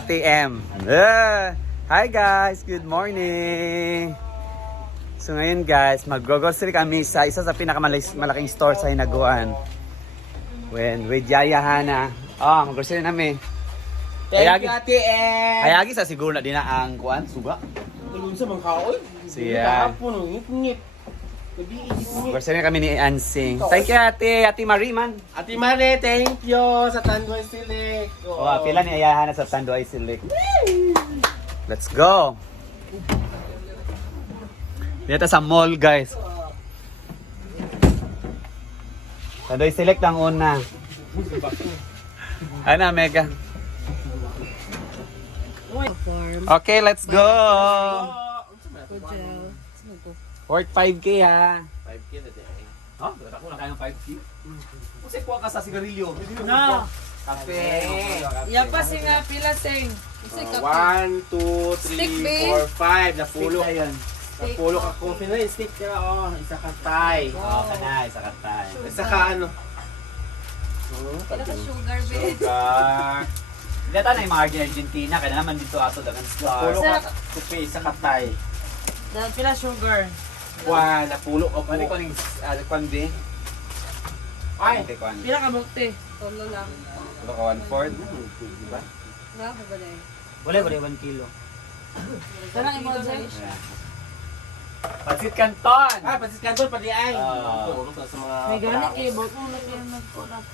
TM. Hi guys, good morning. So ngayon guys, mag-grocery kami sa isa sa pinakamalaking store sa Hinaguan. With Yaya Hana. Mag-grocery namin. Thank you, Ate M. Hayagi sa siguro na din na ang kuan, suga. Tulun sa mga kaoy. Siya. Kahapon, ngip-ngip. Grocery kami ni Ansing. Thank you Ate Mariman. Ate Mare, thank you sa Tanduay Select. Pila ni Yaya Hana sa Tanduay Select. Let's go. Dito sa mall guys. Tanduay Select ang una. Ano, Mega? Okay, let's go. Worth 5K ha. 5K na din. Oh, ako na kayong 5K. Kasi kuha ka sa sigarilyo. No. Kape. Yapa si nga pila sing. 1, 2, 3, 4, 5. Napulo. Ayan. Napulo ka coffee na. Stick ka. Isa ka Thai. Isa katay. Isa ka ano. Pila ka sugar be. Sugar. Dito na yung mga Argentina. Kaya naman dito ato dagang Napulo star. ka coffee. Isa ka Thai. Dahil pila sugar. Napulo ka Pwede ko po. ning kwan din. Ay. Pila ka bukti. Tolo lang. Ano ka 1/4? Diba? Na ba ba day? Wala 1 kilo. Tanang emoji. Pansit Canton! Pasis Canton pati ay. Tulog sa mga May ganit eh. Bot mo na kayo nagpunat.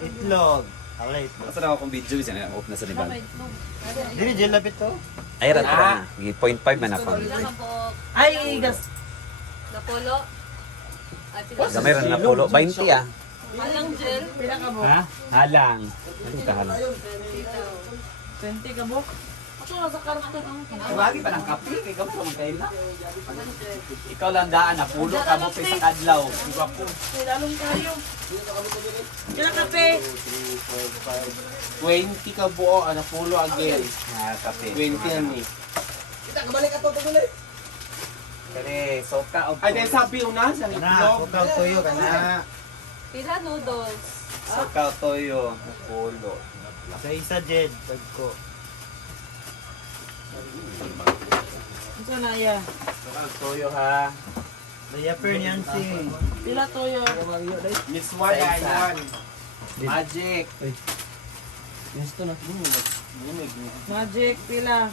Itlog. Wala itlog. Basta na akong video isa na off na sa libang. Dili gel lapit to. Ay, rata. 0.5 man ako. Pila ka po. Ay, gas. Napolo. Ay pila. Gamay rin na pulo. 20 ah. Alang gel. Pila ka bo. Ha? Halang. Ano ka halang? 20 ka bo. Ako na sa karton ang Lagi pa ng kape. Ikaw pa magkain na. Ikaw lang daan na pulo ka mo sa kadlaw. Iba po. Lalong tayo. Pila ka pe. 20 ka buo. Napulo again. Kape. 20 na ni. Kani, soka o Ay, dahil sabi yung nasa Na, itlog. ukaw tuyo ka na. Pila noodles. Soka o toyo. Pulo. Sa isa jed, bag ko. Ito na ya. Soka o toyo ha. Daya per niyan si. Pila toyo. Miss Wada, Sa isa. yan. Magic. Gusto na. Magic pila.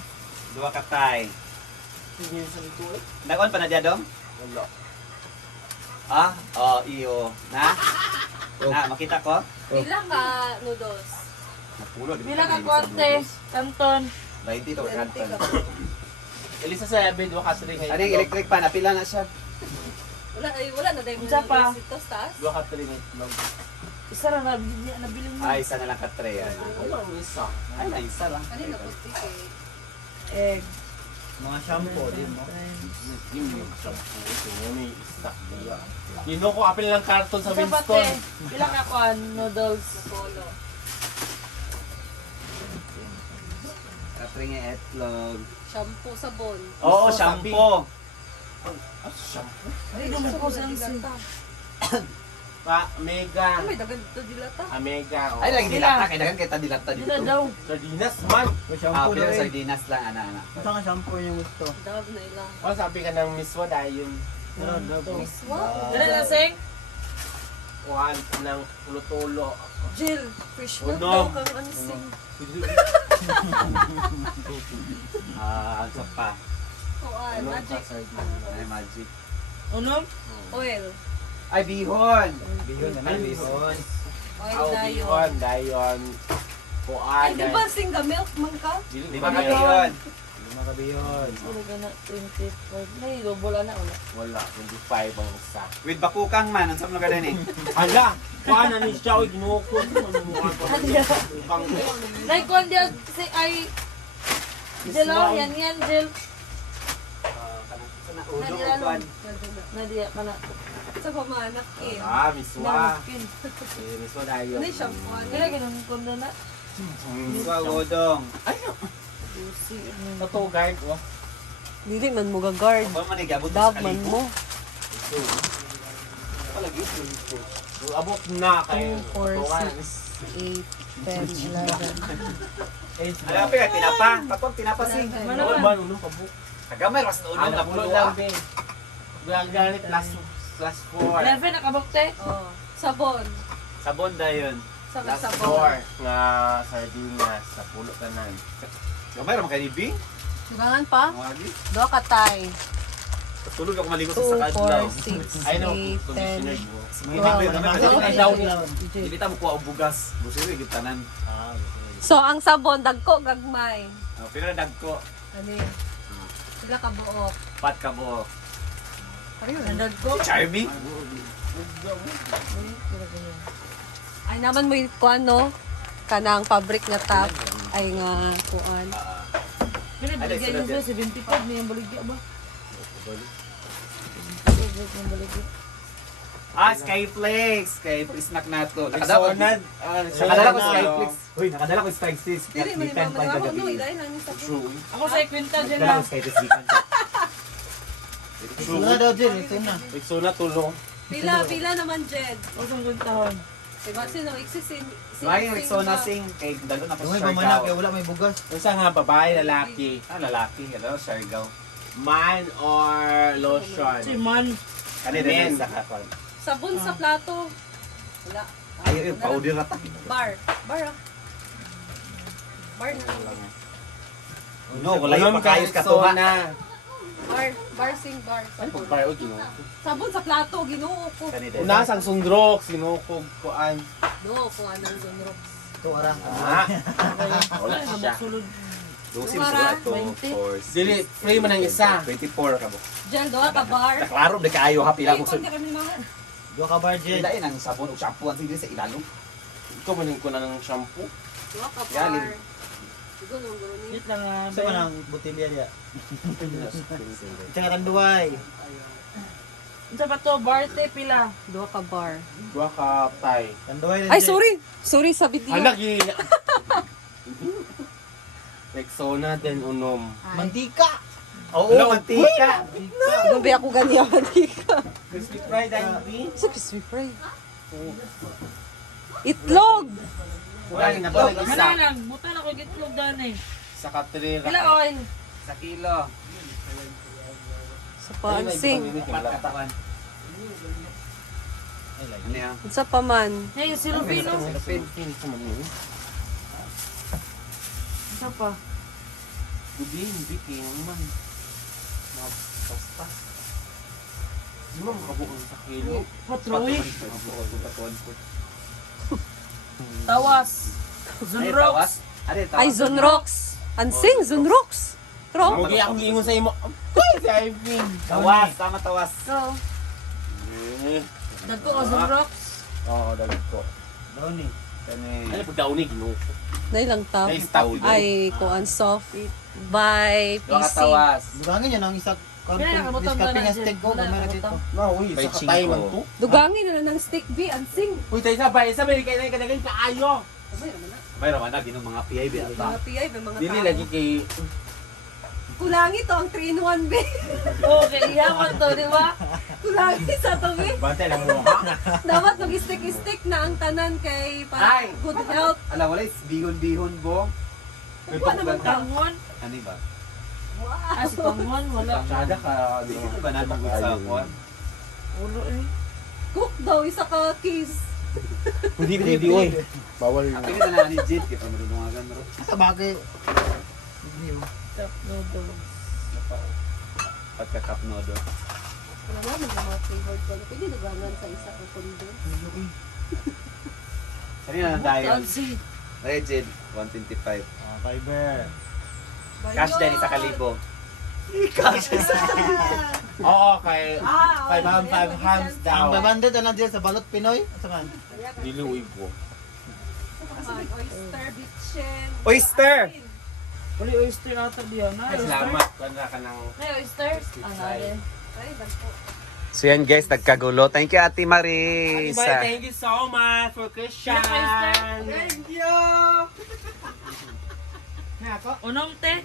Dua katay. Tingin sa ito eh. Dagon pa na diya dong? Wala. Iyo. Na? Na, makita ko? Pila ka noodles? Napulo. di ba Pila ka na konte. yung Kanton. 20 to kanton. Elisa sa 7, 2 ka 3 Ano yung electric pan? Napila na siya. Wala na dahil Isa pa. ito taas. 2 ka 3 na itlog. Isa lang nabili mo. Ay, isa na lang ka-tray. Wala ang isa. Ay, na isa lang. Kanina puti eh. Egg. Mga shampoo din mo. Yung shampoo. Ito may stock niya. Yun ko apil lang karton sa Isa pati. Winston. Pila ka kuan noodles. Polo. Ka-tray nga etlog. Shampoo, sabon. Oo, Gusto, shampoo. Shampoo? Ay, naman ko sa Mega. Ay, may dagan ito dilata. Mega. Ay, lagi Sila. dilata. Kaya dagan kita dilata dito. Dila daw. Sardinas man. May shampoo Pero na eh. sardinas lang, ana. Ito nga shampoo yung gusto. Dab na ilang. O sabi ka ng Miss Wada, yung Pero dog. Miswa. Dila na sing. kuhan ng tulo-tulo. Jill, fish milk Unom. daw kang ansing. Ano pa? Kuan, magic. Ay, magic. Unom. Oil. Ay, bihon. Bihon na na, bihon. Oil Aw, dayon. dayon. Kuhan. Ay, di ba singa milk man ka? Di ba ka bihon? Lima ka bihon. Puro ka na 25. May double na ulit. Wala, 25 ang isa. With bakukang man. Ang samlo ka din eh. Hala! Kuhan na ni siya, ginukod. Ano mo Bang Like kuan dia si ay Jill oh, yan Jill. Udo Nadi o kuan. Nadia kana. Sa pamanak eh. Miswa. Skin. Miswa dayon. Ano yung shampoo? Kaya ganun ko na na. Miswa, udong. Juicy. Ito, guys. Dili man mo guard. Ano man igabot sa Dab man kalibo? mo. Palagi. Abot na kayo. 2, 4, 6, 8, 10, 11. Ano pa tinapa? Tapos tinapa sing. Ano ba? Unong pabuk. Kagamay mas uno Ano na puno puno lang din. Gaganit plus 4. 11 nakabukte. Oh. Sabon. Sabon dayon. Sabon, Plus sabon. 4 nga sardinas sa puno tanan. Gamay ra man kay bing. Dugangan pa? Mawagi. Do ka tay. Tulog ako maligo 2, sa kadlaw. 4, 6, I know, 8, conditioner 10. mo. Dili ta mo kuha og bugas. Busiri gid tanan. So, ang sabon, dagko, gagmay. Pero dagko Ano yun? Sila ka buok. pat ka mo. Nandad ko. Charming. Ay naman mo yung kuan, no? Kanang fabric nga top. Ay nga, kuan. Pili baligya yun sa 75 niya baligya ba? Skyflex. Skyflex snack nato. Nakadala Nakadala ko Skyflex. Uy, nakadala ko Skyflex. Dili, man yung mamalaho, no? Ilahin lang yung sabon. Ako sa kwenta dyan Nakadala lang. ko Skyflex gikan. Wala daw dyan, ito na. Ikso na tulong. Pila naman, Jed. Ako sa kwentahon. Diba, sino? Iksisin. May Rexona sing kay dalo na ko Yung may sa pamanak, Siargao. wala may bugas. Unsa nga babae, lalaki? Lalaki, hello, Siargao. Man or lotion? Si Man. Kani din sa kakon. Sabon sa plato. Wala. Ayo yung powder na ta. Bar. Bar, ah. Bar na. No, wala yung makayos ka to na. Bar. Bar, sing bar. Ay, Sabon. pagbayo gino. Sabon sa plato, ginoo ko. Kani din. Una sang sundrok, sinukog kuan. Do, kung anong gunrok. Ito, ara. Ah. Wala siya. Sulod. Dosi Para, mo to 20. for Dili, free man ang isa. 24 ka mo. Diyan, do, ka bar. Klaro de kaayo ha pila mo Ikon ka kami mga. Dua ka bar dyan. Pila ang sabon ug shampoo ang sige sa ilalong. Ikaw maning ko na ng shampoo. Do, ka Yalim. bar. Sigo nung guro ni. Wait lang ah. Sa man ang butilya diya. Tsaka tanduay. Unsa pa to? Barte pila. Do, ka bar. Dua ka tay. Tanduay Ay, sorry. Sorry sa video. Halagi. Rexona din unom. Mantika! Oo, mantika. Gabi ako ganyan, hindi ka. Crispy fried ivy. Sa crispy fry. Itlog! Kuha na ba ng isa? Ano lang, buta na ko gitlog dan eh. Sa katrira. Pila oil? Sa kilo. Sa pansing. Katawan. Ano yan? Sa paman. Hey, si Rufino. Unsa pa? Hindi king man. Basta. Di mo makabukong sa kilo. Patroy. Tawas. Zunrox. Ay, Zunrox. Ansing, Zunrox. Tro. Mugi akong giingon sa imo. Ay, si Ivy. Tawas, tama tawas. Tro. Dagko ka Zunrox. Oo, dalit ko. Daw ni. Kani. Ano pag daunig, no? Nay lang ta. Ay, stop. Ay, kuan soft. By Duha ka PC. tawas. Dugangin yan ang isa. Pila na kabutang Diskarte na nga dyan. steak ko. Wala Kamera kabutang. dito. No, uy, By sa katay man chinko. to. Dugangin na ng stick B, ansing. Uy, tayo sabay, sabay, kaya na kanagan ka ayo. May raman na ginong mga PIB ata. Mga PI, may mga Dili tao. lagi kay Kulangi to ang 3-in-1 B. Okay, iyawan to, di ba? Kulangi sa to B. bantay lang mo ha. Dapat mag-stick-stick na ang tanan kay para Ay! good health. Ala wala is bihon-bihon bo. Kuha naman ka. Pangon. Ani ba? Ah, si Pangon, wala. Sada ka. Di ko ba natugod sa kwan? Ulo eh. Cook daw, isa ka case. Hindi pwede oy. Bawal. Ang pili na na ni Jit kita madudungagan ro. Sa bagay. Top noodle. Pagka cup noodle. Wala naman yung mga flavored ko. Pwede dugangan sa isa ka kondo. Kanina na tayo. Tansi. Legend 125. Fiber. Cash din isa kalibo. Oo, kay Ah, five hands Ang down. babandad na dyan sa balot Pinoy. Saan? Diluwi ko. oyster, bitchen. Oyster! Wala oyster ata diyan. Ay, salamat. Kanda ka ng May oyster? Ang alin. Ay, dagko. So yan guys, nagkagulo. Thank you Ate Ate Maris. Boy, thank you so much for Christian. Sino oyster? Thank you. Unong te?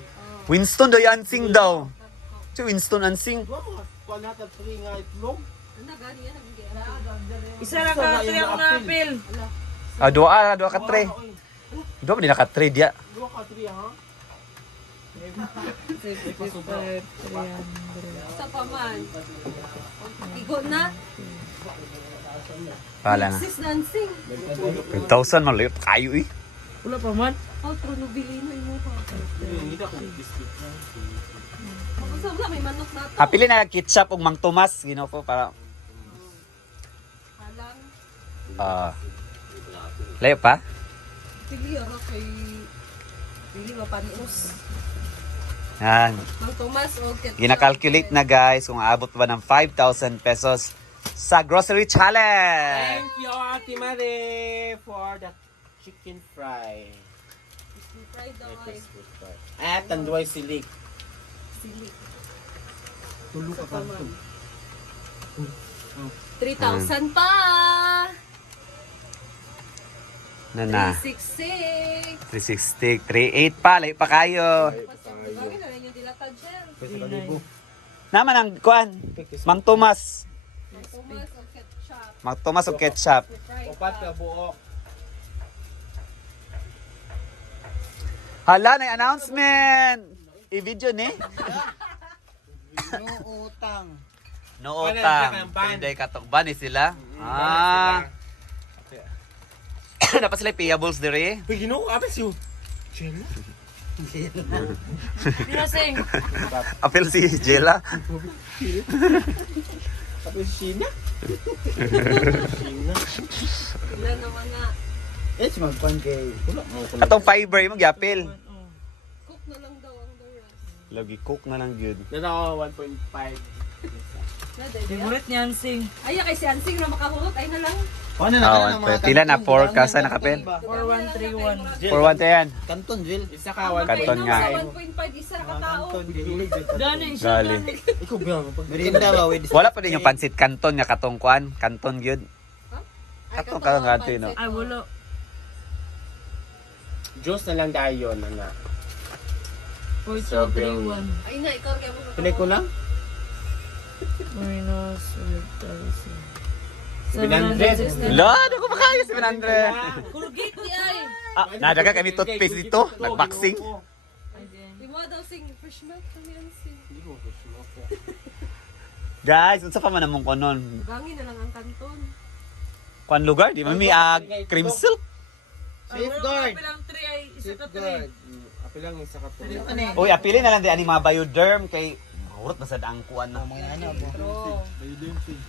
Winston daw Ansing daw. Si Winston Ansing. Kuha natin free nga itlog. Ano gani yan? Nagigera. Isa lang ka tuya ko na apil. Ah, dua ka tre. Do ba di naka-trade ya? Dua ka 3 ha? 55, 300. Sa paman. Igo na. Pala na. Sis dancing. 10,000 man layot kayo eh. Wala pa man. Oh, trono bilino imo pa. Hindi na ko biscuit. Sa wala may manok na to. Apili na ketchup ug Mang Tomas, gino ko para Halang. layo pa. Pili oro kay pili mapanios. Yan. Mang Tomas o ketchup. Gina-calculate na guys kung aabot ba ng 5,000 pesos sa grocery challenge. Thank you, Ate Mare, for the chicken fry. Fried daw ay At tanduay silik. sili. Tulo ka pa. 3,000 pa. Na. 366. 360, 38 pa, layo pa kayo. Bagay na rin yung dilatad siya. Pwede ka libo. Naman ang kuan, Mang Tomas. Mang Tomas o ketchup. Mang Tomas o ketchup. Fried Upat ka buok. Hala na yung announcement. I-video ni. No utang. No Wala, utang. ban. Hindi katukban ni sila. Ah. Dapat sila payables dire. Uy, ginoo, apes yun. Chela? Pinasing. Apel si Jela. Apes Sheena? Wala naman na. Eh, si magpan kay. Wala mo. Atong fiber mo gyapil. Cook na lang daw ang the rest. Lagi cook na lang gyud. Nanawa 1.5. Favorite niya ang sing. Ay, kay si Ansing na makahulot. Ay na lang. Ano Ah, pila na 4 ka sa nakapin. 4131. 4-1 yan. Kanton, Jill. Isa ka, 1.5. Kanton nga. Sa 1.5 isa ka tao. Dani, siya Gali. dani. Ikaw ba? Merinda ba with Wala pa din yung pansit kanton nga katong kuan, kanton gyud. Katong katong kanton no. Ay, wala. Diyos na lang tayo, nana. 4231. Ay na, ikaw kaya mo. Pinay ko lang? Minus 5,000. 760. Lo, ano ko makaya 700. Kurgit di ay. Ah, nadaga kami toothpaste dito, nagboxing. Di mo daw sing fresh milk kami Ansing. Guys, unsa pa man among konon? Bangin na lang ang kanton. Kuan lugar, di man mi cream silk. Safeguard. Pilang 3 ay isa ka 3. Safeguard. Apil lang isa ka to. Ano eh? Uy, apili na lang di ani mga bioderm kay mahurot basad ang kuan na. Mga ano mo.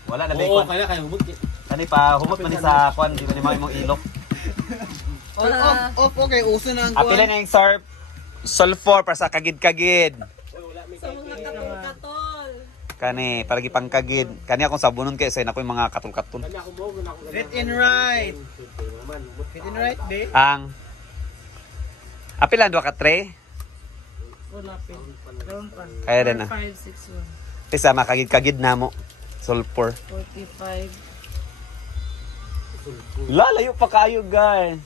Wala na Oo, day kuan. kaya kayo humot. Kani pa humot man ni sa kuan, di man ni imong ilok. Wala. Off, okay. Uso na ang Apili na yung sarp sulfur para sa kagid-kagid. Sa mga katol-katol. Kani palagi pangkagid. Kani akong sabunon kay sa nako yung mga katul-katul. Kanya ako mo, guna ko. Fit in right. Fit in right, babe. Ang apilan duha ka tray. Wala pa. Doon pa. Kaya din ah. 561. Isa makagid-kagid na mo. Sulfur. 45. Lalayo pa kayo, guys.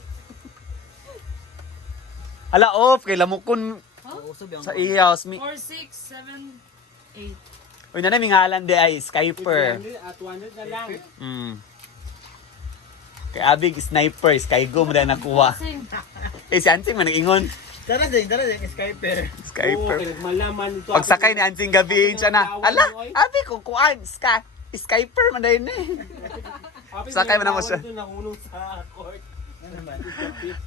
Ala off kay lamukon Uso biyang. sa iyaws mi. 4678. Uy na mi ngalan di ay Skyper. 200 na lang. Kay Abig sniper, Skygo mo dahil nakuha. Sing. Eh si Ansing man ingon. Dala din, Skyper. Oo, Skyper. pinagmalaman ito. Pagsakay ni Ansing gabi siya na. Ala, Abi kung kuan Skyper man dahil eh. sakay mo na mo siya. Nahunong sa court. Ano naman?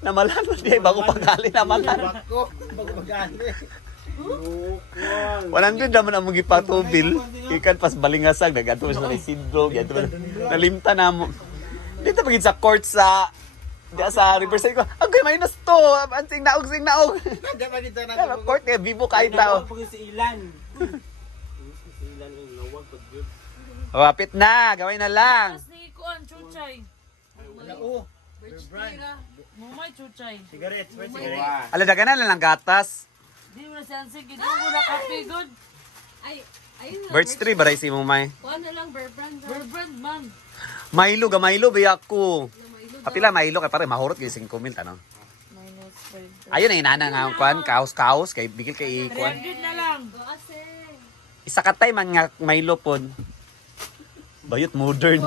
Namalan mo di bago pagkali namalan. Bako. Bagbagali. Lukon. 100 naman ang mga ipatubil. Ikan pas balingasag nagato sa Isidro, gato. Nalimta na mo. Dito pagin sa court sa Riverside ko. Agoy minus to. Ansing naog sing naog. Dapat dito na. Diba, court eh, vivo kahit tao. Pag si Ilan. Si Ilan yung nawag pag yun. Wapit na, gawin na lang. Tapos ni Kuan, chuchay. Wala o. Mumay chuchay. Cigarettes, where's cigarettes? Wow. Ala daga na lang gatas. Di mo na siya ang sige. Doon ko na kape good. Ay, ayun na. Birds 3 baray si mo may. Kuha na lang, Bear Brand. Burbrand man. Milo ga Milo biya ko. Kapila Milo kay pare mahurot gyud 5,000 tanong. Minus 5. Ayun na inana nga ang kuan, kaos kay bigil kay kuan. 300 na lang. Doaseng. Isa ka tay man nga Milo pod. Bayot modern.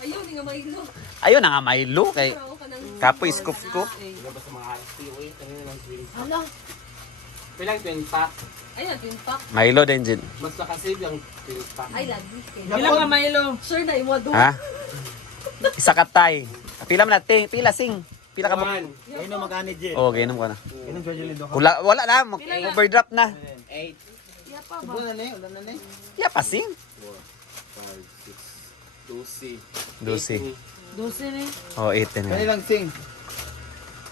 Ayun, nga Milo. Ayun na nga Milo kay Parang ka ng Kapoy, scoop. Ilabas sa mga RCOA. Kanina ng 20 pack. Pilang 20 pack? Ayun, tinpak. Milo din dyan. Mas nakasave yung 20 pack. Ay, lagi. Ilang ka Milo? Sure na, iwado. Ha? Isa katay. Pila man natin, pila sing. Pila ka mo. Ayun ang mag-anid dyan. Oo, gainom ko na. Ayun ang Jojo Lindo. Wala na, overdraft na. 8, Ulan na eh, ulan na eh. Yeah, pasing. 4, 5, 6, 12. 12 ni. Oh, 18 na. Kanilang sing.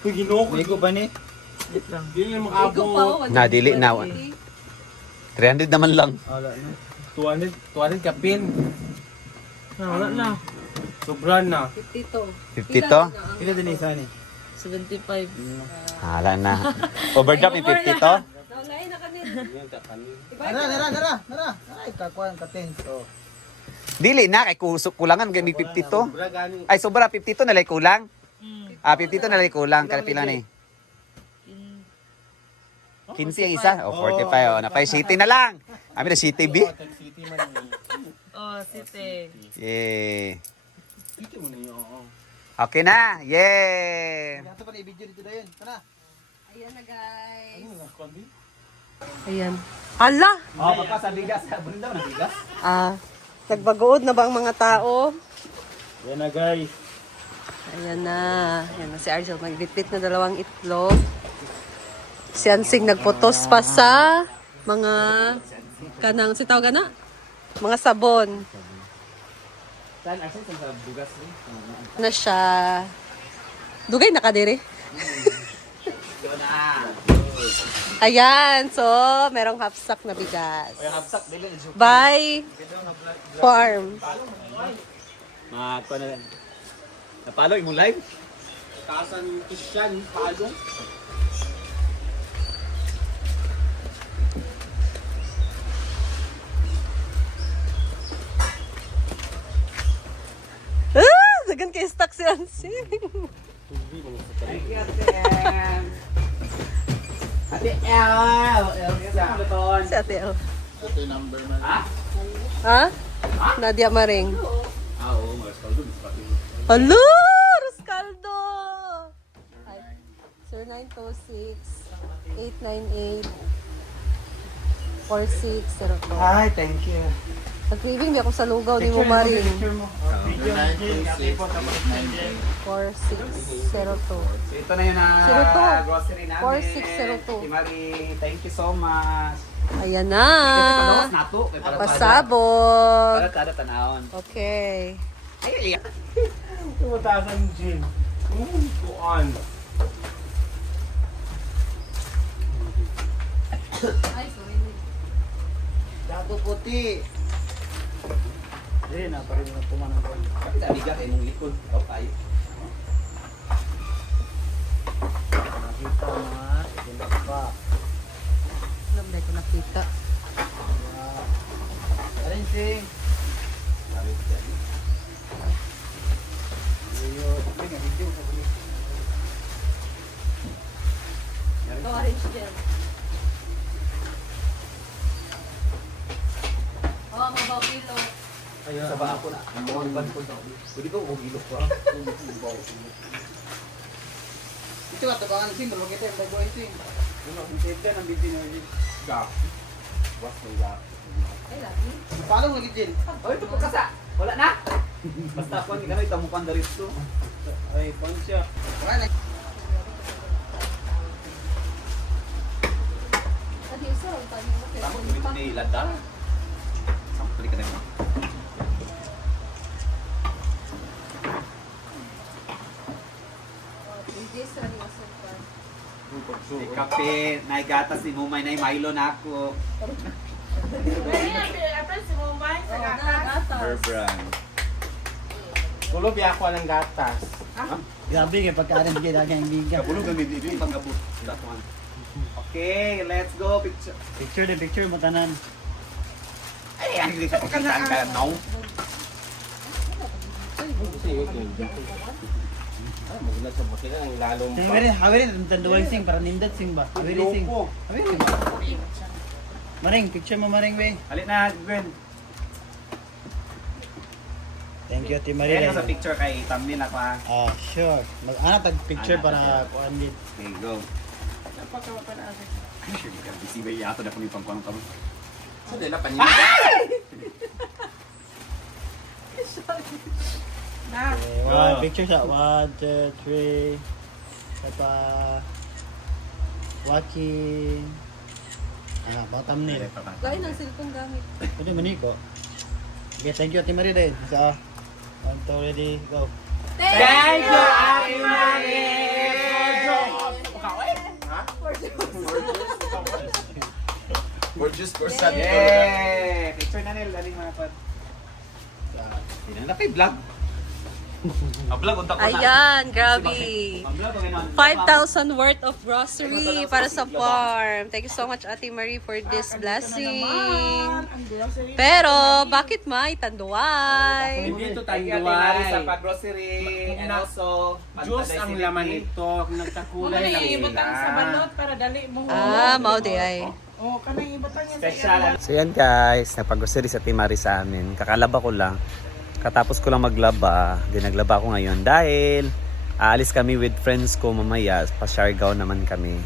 Uy, ginoo ko. Migo ba ni? Hindi na Ikaw pa, makabot. oh, Nadili na. 300 naman lang. Wala na. 200 kapin. Wala na. Sobra na. 52. 52? Pila din isa ni? 75. Hala na. Overdraft ni 50 to? Naulay na kanina. Nara. Ay, kakuan ka 10. So, Dili na, kay kulangan, kay 52. Sobra gani. Ay, sobra, 52 na lang kulang. 52 na lang kulang, kaya pila ni. 15 ang isa, o 45, o, napay city na lang. Amin na city B. City man ni. Oh, City. Yeah. City mo ni. Oo. Okay na, yeah. ato pa ni video dito dayon. Kana. Ayan na, guys. Ano na kundi? Ayan. Hala! Oh, pagka sa bigas, bunin daw na bigas. Nagbagood na ba ang mga tao? Yan na guys. Ayan na. Ayan na si Argel. Nagbitbit na 2 itlog. Si Ansing nagpotos pa sa mga kanang sitaw gana? Mga sabon. Saan, asin sa bigas eh? Na siya. Dugay na ka diri. Ayan. So, merong hapsak na bigas. Hapsak, dili na By farm. Magpa na lang. Napalo, imong live? Kaasan Christian, palong. Dagan kay stuck si Ansing. Ate L! Elsa. Si Ate El. Ito yung number man. Ha? Nadia Maring. Oo, mas kaldo. Hello! Roscaldo! Hi. Sir 926-898-4602. Ay, thank you. Nag-craving ba ako sa lugaw ni mo, Maring? Picture mo. Video. 4602. Ito na yun na 02. grocery namin. 4602. Marie, thank you so much. Ayan na. Kasi palawas na to. Kay para Pasabog. Para kada tanahon. Okay. Ay, Tumatasan gin. Kuan. Dato puti. Hindi na, pa rin na pumanang ko. kapit abigat ay mong likod. O, tayo. Nakita mga tinapa. Alam na ko nakita. Alin sing. Video. Ay, nga video ka buli. Ito, orange gel. Oh, mabaw kilo. Sa ba ako na. Ang ban ko daw. Pwede ko magilok pa. Ito ato ba ang sing, dalawa kita yung bago ay sing. Ano, ang safety ng video na yun. Gap. Was ng gap. Ay, lagi. Palong lagi Jin. Oh, ito po kasa. Wala na. Basta ako, hindi ka na itamukan na rito. Ay, pansya. Wala na. Ano yung sarang tayo mo? Tapos, dito ni Lada. Sampuli ka na yun. Si Kape, naigatas ni Mumay, na Milo na ako. Burbrand. Tulo biya ako ng gatas. Grabe kay pagkaarin bigay na kayang giga. Kabulong gamit dito yung pagkabot. Okay, let's go. Picture. Picture mo tanan. Ay, hindi ka pagkataan ka, no? Ay, magulat sa makina ang lalong Sing mere, hawirin tanduan sing para nindat sing ba. Hawirin sing. Hawirin ba. Maring, picture mo maring we. Halit na, Gwen. Thank you, Ate Ayan Maria. sa picture kay thumbnail ako ha. Sure. Mag-ana tag picture para kuan din. Okay, go. Ay, sure ka. Busy ba yato na kami pangkuang kamo. Sa nila panina. Okay, picture siya. 1, 2, 3. Papa. Walking. Baka thumbnail. Lain ang cellphone gamit. Pwede maniko. Okay, thank you, Ate Maria din. So, 1, 2, ready, go. Thank you, Ate Marie! For just for sad. Yeah! Picture na nil, aling mga pat. Hindi na kay vlog. Vlog, unta ko na. Ayan, grabe. Vlog, okay na. 5,000 worth of grocery para sa farm. Thank you so much, Ate Marie, for this blessing. Pero, bakit may tanduay? Hindi ito Thank you, Ate Marie, sa tanduay. pag-grocery and also Diyos ang laman nito. Nagkakulay lang sila. para dali mo. Mao di ay. Oh, kanang ibutang niya Special. So yan guys, napag-grocery sa Timari sa amin. Kakalaba ko lang. Katapos ko lang maglaba, di naglaba ako ngayon dahil aalis kami with friends ko mamaya. Pa-Siargao naman kami.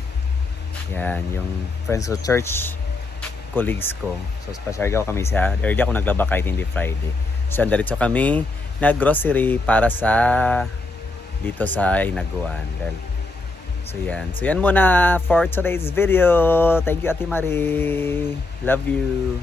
Yan, yung friends ko, church colleagues ko. So pa-Siargao kami siya. Early ako naglaba kahit hindi Friday. So diretso kami nag-grocery para sa dito sa Hinaguan. So yan muna for today's video. Thank you, Ate Marie. Love you.